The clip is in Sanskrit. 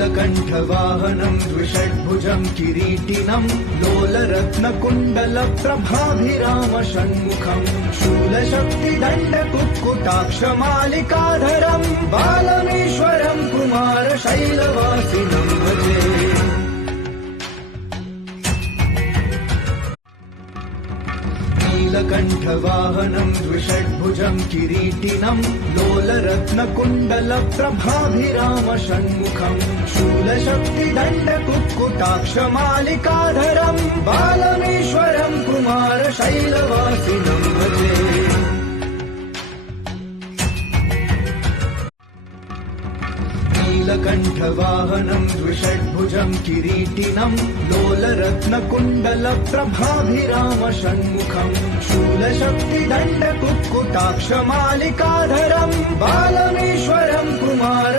नीलकण्ठवाहनं द्विषड्भुजं किरीटिनं लोलरत्नकुण्डलप्रभाभिरामषण्मुखं शूलशक्तिदण्डकुक्कुटाक्षमालिकाधरं बालमेश्वरं कुमारशैलवासिनं भजे। नीलकण्ठवाहनं द्विषड्भुजं किरीटिनं लोलरत्नकुण्डलप्रभाभिरामषण्मुखं शूलशक्तिदण्डकुक्कुटाक्षमालिकाधरं बालमेश्वरं कुमारशैलवासिनं भजे। नीलकण्ठवाहनं द्विषड्भुजं किरीटिनं लोलरत्नकुण्डलप्रभाभिरामषण्मुखं शूलशक्तिदण्डकुक्कुटाक्षमालिकाधरं बालमेश्वरं कुमार